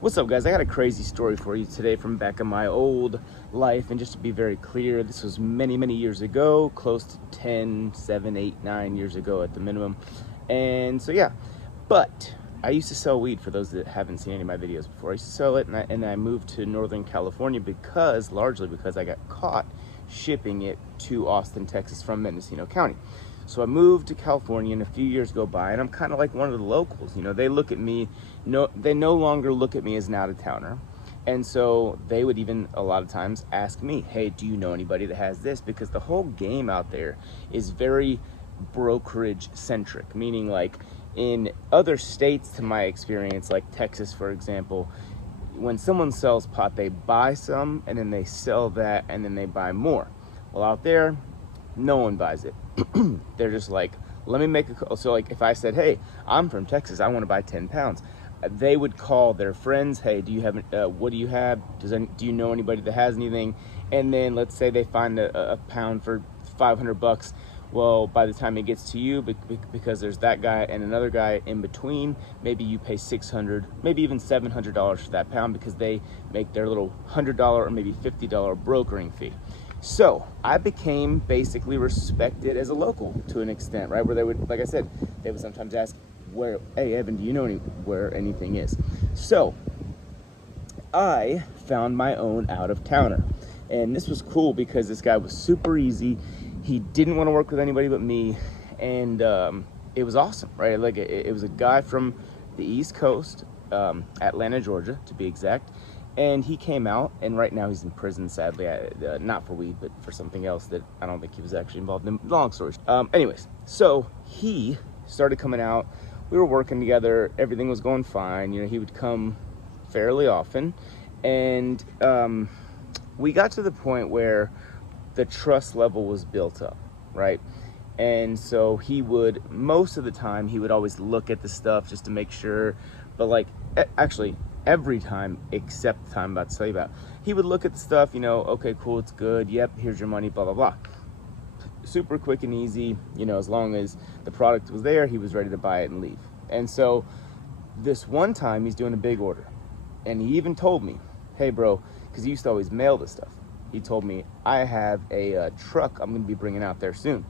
What's up, guys? I got a crazy story for you today from back in my old life. And just to be very clear, this was many years ago, close to 10, 7, 8, 9 years ago at the minimum. And so, yeah, but I used to sell weed, for those that haven't seen any of my videos before. I used to sell it, and I moved to Northern California largely because I got caught shipping it to Austin, Texas from Mendocino County. So I moved to California, and a few years go by, and I'm kind of like one of the locals. You know, they look at me, they no longer look at me as an out-of-towner. And so they would even a lot of times ask me, hey, do you know anybody that has this? Because the whole game out there is very brokerage centric, meaning like in other states, to my experience, like Texas, for example, when someone sells pot, they buy some and then they sell that and then they buy more. Well, out there, no one buys it. They're just like, let me make a call. So like if I said, hey, I'm from Texas, I want to buy 10 pounds, they would call their friends, hey, do you have what do you have, do you know anybody that has anything? And then let's say they find a pound for $500. Well, by the time it gets to you, because there's that guy and another guy in between, maybe you pay $600, maybe even $700 for that pound, because they make their little $100 or maybe $50 brokering fee. So I became basically respected as a local to an extent, right? Where they would, like I said, they would sometimes ask, hey, Evan, do you know where anything is? So I found my own out-of-towner. And this was cool because this guy was super easy. He didn't want to work with anybody but me. And it was awesome, right? Like it was a guy from the East Coast, Atlanta, Georgia, to be exact. And he came out, and right now he's in prison, sadly, not for weed, but for something else that I don't think he was actually involved in. Long story short. Anyways, so he started coming out. We were working together. Everything was going fine. You know, he would come fairly often. And we got to the point where the trust level was built up, right? And so he would, most of the time, he would always look at the stuff just to make sure. But like, actually, every time except the time I'm about to tell you about, he would look at the stuff, you know, okay, cool, it's good, yep, here's your money, blah, blah, blah. Super quick and easy, you know, as long as the product was there, he was ready to buy it and leave. And so this one time he's doing a big order, and he even told me, hey bro, because he used to always mail this stuff, he told me, I have a truck I'm going to be bringing out there soon.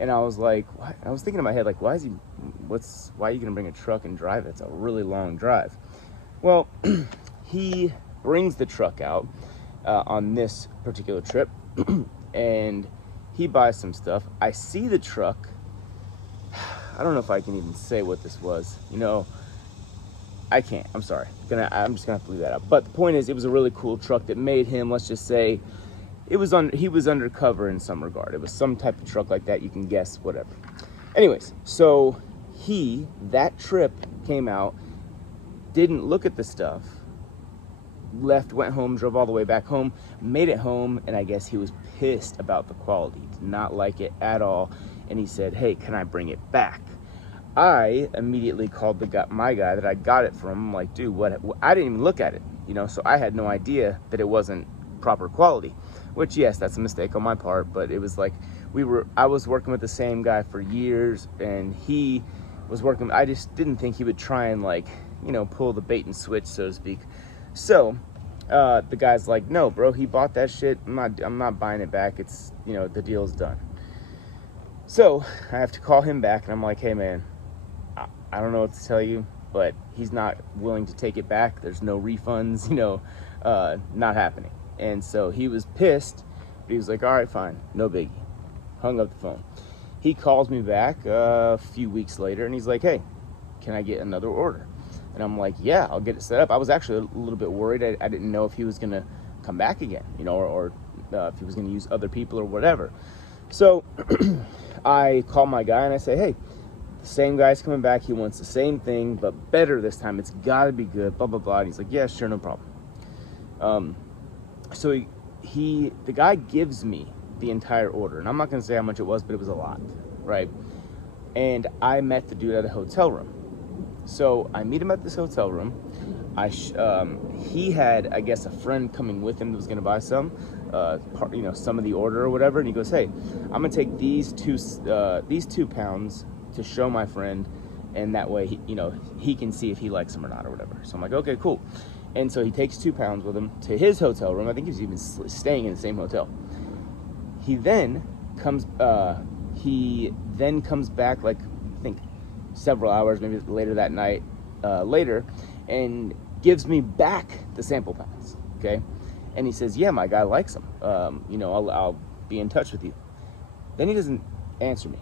And I was like, what? I was thinking in my head, like, why are you going to bring a truck and drive it? It's a really long drive. Well, he brings the truck out on this particular trip, and he buys some stuff. I see the truck. I don't know if I can even say what this was. You know, I can't. I'm sorry. I'm just gonna have to leave that out. But the point is, it was a really cool truck that made him, let's just say, he was undercover in some regard. It was some type of truck like that. You can guess, whatever. Anyways, so that trip came out, didn't look at the stuff, went home, drove all the way back home, made it home, and I guess he was pissed about the quality, did not like it at all, and he said, hey, can I bring it back? I immediately called my guy that I got it from. I'm like, dude, what? I didn't even look at it, you know, so I had no idea that it wasn't proper quality, which, yes, that's a mistake on my part, but it was like, I was working with the same guy for years, and he was working, I just didn't think he would try and, like, you know, pull the bait and switch, so to speak. So the guy's like, no, bro, he bought that shit. I'm not buying it back. It's, you know, the deal's done. So I have to call him back, and I'm like, hey man, I don't know what to tell you, but he's not willing to take it back. There's no refunds, you know, not happening. And so he was pissed, but he was like, all right, fine, no biggie. Hung up the phone. He calls me back a few weeks later, and he's like, hey, can I get another order? And I'm like, yeah, I'll get it set up. I was actually a little bit worried. I didn't know if he was going to come back again, you know, or if he was going to use other people or whatever. So I call my guy and I say, hey, the same guy's coming back. He wants the same thing, but better this time. It's got to be good, blah, blah, blah. And he's like, yeah, sure, no problem. So the guy gives me the entire order. And I'm not going to say how much it was, but it was a lot, right? And I met the dude at a hotel room. So I meet him at this hotel room. He had, I guess, a friend coming with him that was going to buy some, you know, some of the order or whatever. And he goes, hey, I'm going to take these 2 pounds to show my friend, and that way, he can see if he likes them or not or whatever. So I'm like, okay, cool. And so he takes 2 pounds with him to his hotel room. I think he's even staying in the same hotel. He then comes back, like, I think several hours, maybe later that night, and gives me back the sample pounds, okay? And he says, yeah, my guy likes them. I'll be in touch with you. Then he doesn't answer me.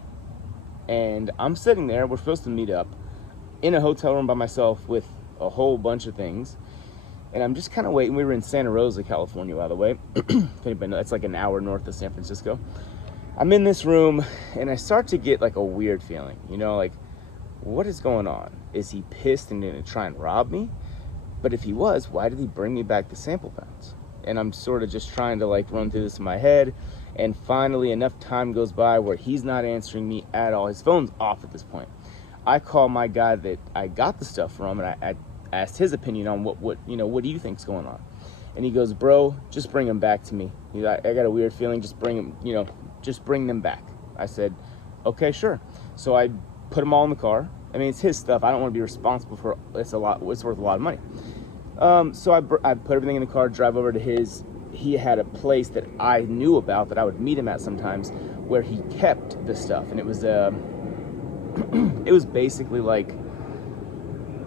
And I'm sitting there, we're supposed to meet up in a hotel room by myself with a whole bunch of things. And I'm just kind of waiting. We were in Santa Rosa, California, by the way. If anybody knows, it's like an hour north of San Francisco. I'm in this room, and I start to get like a weird feeling, like, what is going on? Is he pissed and going to try and rob me? But if he was, why did he bring me back the sample pounds? And I'm sort of just trying to like run through this in my head. And finally, enough time goes by where he's not answering me at all. His phone's off at this point. I call my guy that I got the stuff from, and I asked his opinion on what do you think's going on? And he goes, bro, just bring them back to me. I got a weird feeling. Just bring them, just bring them back. I said, okay, sure. So I put them all in the car. I mean, it's his stuff. I don't want to be responsible for it. It's worth a lot of money. So I put everything in the car, drive over to his. He had a place that I knew about that I would meet him at sometimes, where he kept the stuff, and it was basically like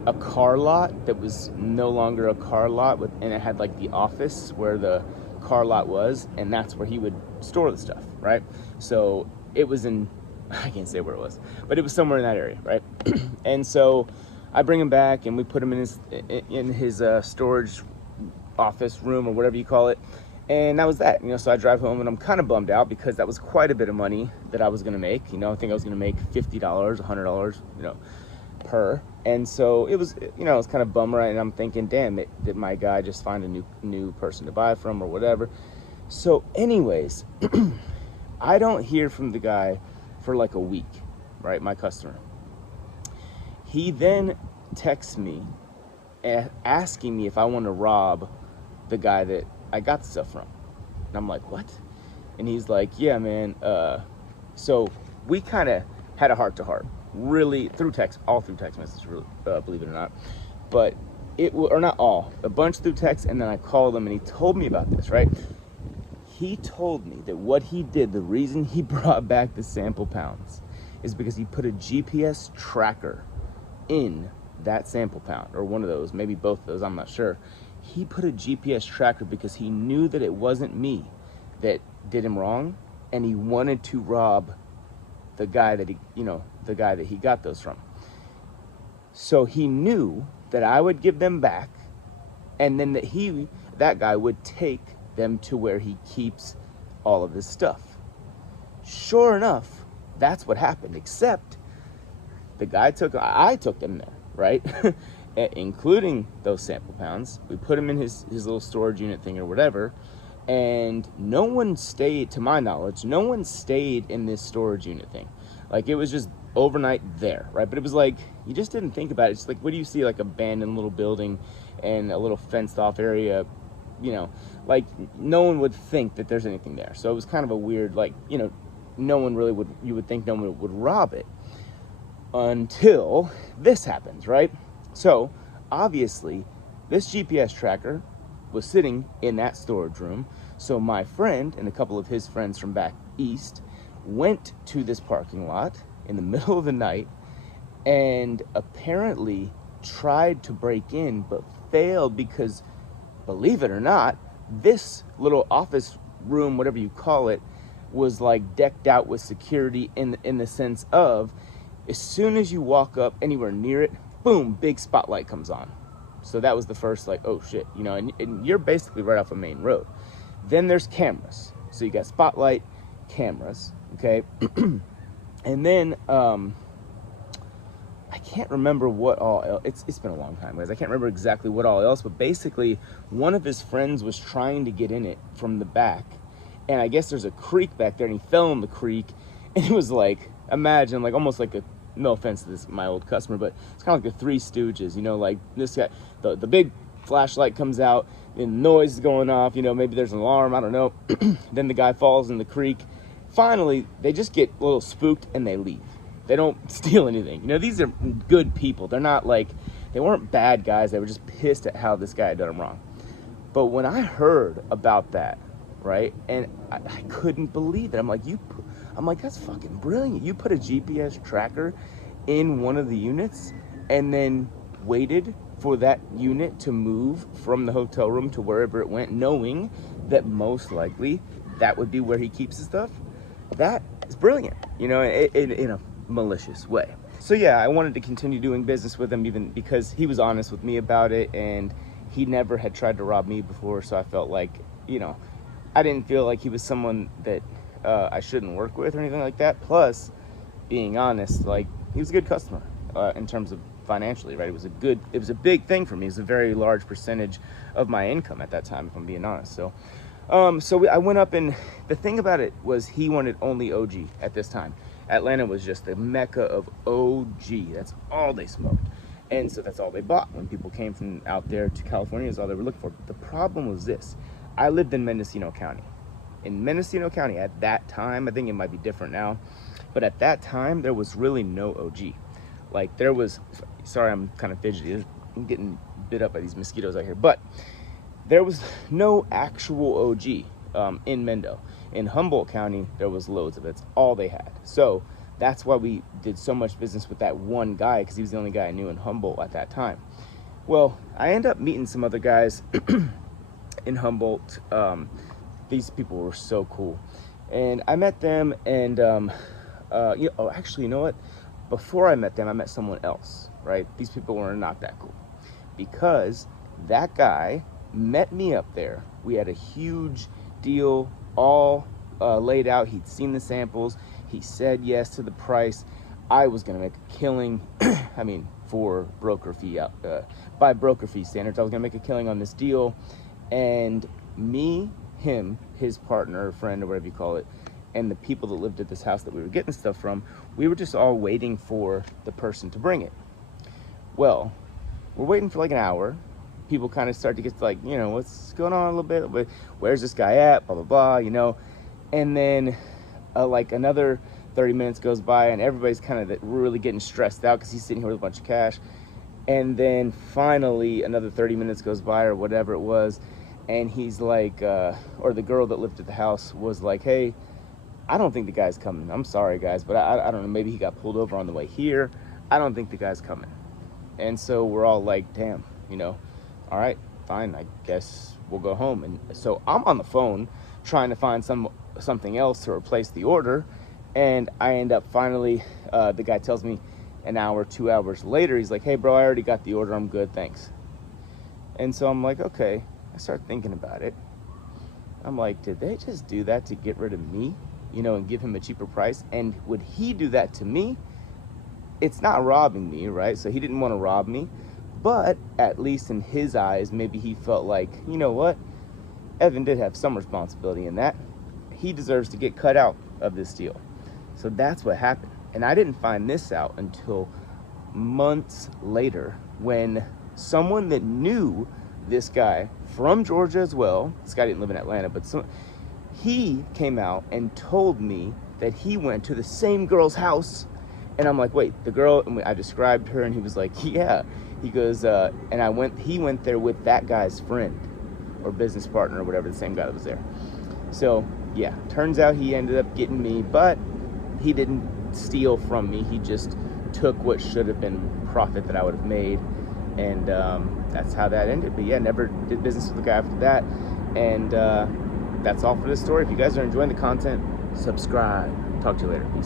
a car lot that was no longer a car lot, and it had like the office where the car lot was, and that's where he would store the stuff, right? So it was in, I can't say where it was, but it was somewhere in that area, right? And so I bring him back, and we put him in his storage office room, or whatever you call it, and that was that. So I drive home, and I'm kind of bummed out because that was quite a bit of money that I was going to make. I think I was going to make $50, $100, per. And so it was, it's kind of bummer, and I'm thinking, damn, did my guy just find a new person to buy from or whatever? So anyways, I don't hear from the guy for like a week, right? My customer. He then texts me asking me if I want to rob the guy that I got the stuff from. And I'm like, what? And he's like, yeah, man. So we kind of had a heart-to-heart, really, all through text messages, really, believe it or not. But or not all, a bunch through text, and then I called him, and he told me about this, right? He told me that what he did, the reason he brought back the sample pounds, is because he put a GPS tracker in that sample pound, or one of those, maybe both of those, I'm not sure. He put a GPS tracker because he knew that it wasn't me that did him wrong, and he wanted to rob the guy that he got those from. So he knew that I would give them back, and then that guy would take them to where he keeps all of his stuff. Sure enough, that's what happened, except I took them there, right? Including those sample pounds. We put them in his little storage unit thing or whatever, and no one stayed, to my knowledge, in this storage unit thing. Like, it was just overnight there, right? But it was like, you just didn't think about it. It's like, what do you see, like, abandoned little building and a little fenced off area, like, no one would think that there's anything there. So it was kind of a weird, like, you would think no one would rob it until this happens, right? So obviously this GPS tracker was sitting in that storage room. So my friend and a couple of his friends from back east went to this parking lot in the middle of the night and apparently tried to break in, but failed because, believe it or not, this little office room, whatever you call it, was like decked out with security in the sense of, as soon as you walk up anywhere near it, boom, big spotlight comes on. So that was the first, like, oh shit, and you're basically right off a main road. Then there's cameras. So you got spotlight, cameras, okay? And then, I can't remember what all else, it's been a long time, guys. I can't remember exactly what all else, but basically one of his friends was trying to get in it from the back. And I guess there's a creek back there, and he fell in the creek, and it was like, imagine, like, almost like no offense to my old customer, but it's kind of like the Three Stooges, like this guy, the big flashlight comes out, and noise is going off, maybe there's an alarm, I don't know. Then the guy falls in the creek. Finally, they just get a little spooked, and they leave. They don't steal anything. These are good people. They're They weren't bad guys. They were just pissed at how this guy had done them wrong. But when I heard about that, right, and I couldn't believe it. I'm like, that's fucking brilliant. You put a GPS tracker in one of the units and then waited for that unit to move from the hotel room to wherever it went, knowing that most likely that would be where he keeps his stuff. That is brilliant, you know, in a malicious way. So yeah, I wanted to continue doing business with him, even because he was honest with me about it, and he never had tried to rob me before. So I felt like, you know, I didn't feel like he was someone that I shouldn't work with or anything like that. Plus, being honest, like, he was a good customer in terms of financially, right? It was a big thing for me. It was a very large percentage of my income at that time, if I'm being honest. So I went up, and the thing about it was he wanted only OG at this time. Atlanta was just the mecca of OG. That's all they smoked. And so that's all they bought. When people came from out there to California, is all they were looking for. The problem was this. I lived in Mendocino County. In Mendocino County at that time, I think it might be different now, but at that time, there was really no OG. Like, there was, sorry, I'm kind of fidgety. I'm getting bit up by these mosquitoes out here, but there was no actual OG in Mendo. In Humboldt County, there was loads of it. It's all they had. So that's why we did so much business with that one guy, because he was the only guy I knew in Humboldt at that time. Well, I ended up meeting some other guys in Humboldt. These people were so cool. And I met them, and actually, you know what? Before I met them, I met someone else, right? These people were not that cool, because that guy met me up there. We had a huge deal all laid out. He'd seen the samples. He said yes to the price. I was gonna make a killing. I mean, for broker fee, by broker fee standards, I was gonna make a killing on this deal. And me, him, his partner, friend, or whatever you call it, and the people that lived at this house that we were getting stuff from, we were just all waiting for the person to bring it. Well, we're waiting for like an hour. People kind of start to get like, you know, what's going on a little bit? Where's this guy at? Blah, blah, blah, you know. And then like another 30 minutes goes by, and everybody's kind of really getting stressed out because he's sitting here with a bunch of cash. And then finally another 30 minutes goes by, or whatever it was, and he's like, or the girl that lived at the house was like, hey, I don't think the guy's coming. I'm sorry, guys, but I don't know. Maybe he got pulled over on the way here. I don't think the guy's coming. And so we're all like, damn, you know, all right, fine. I guess we'll go home. And so I'm on the phone trying to find something else to replace the order. And I end up finally, the guy tells me an hour, 2 hours later, he's like, hey, bro, I already got the order. I'm good. Thanks. And so I'm like, okay. I start thinking about it. I'm like, did they just do that to get rid of me? You know, and give him a cheaper price? And would he do that to me? It's not robbing me, right? So he didn't want to rob me. But at least in his eyes, maybe he felt like, you know what? Evan did have some responsibility in that. He deserves to get cut out of this deal. So that's what happened. And I didn't find this out until months later, when someone that knew this guy from Georgia as well, this guy didn't live in Atlanta, but he came out and told me that he went to the same girl's house. And I'm like, wait, the girl? And I described her, and he was like, yeah. He goes, and he went there with that guy's friend or business partner or whatever, the same guy that was there. So yeah, turns out he ended up getting me, but he didn't steal from me. He just took what should have been profit that I would have made. And that's how that ended. But yeah, never did business with the guy after that. And that's all for this story. If you guys are enjoying the content, subscribe. Talk to you later. Peace.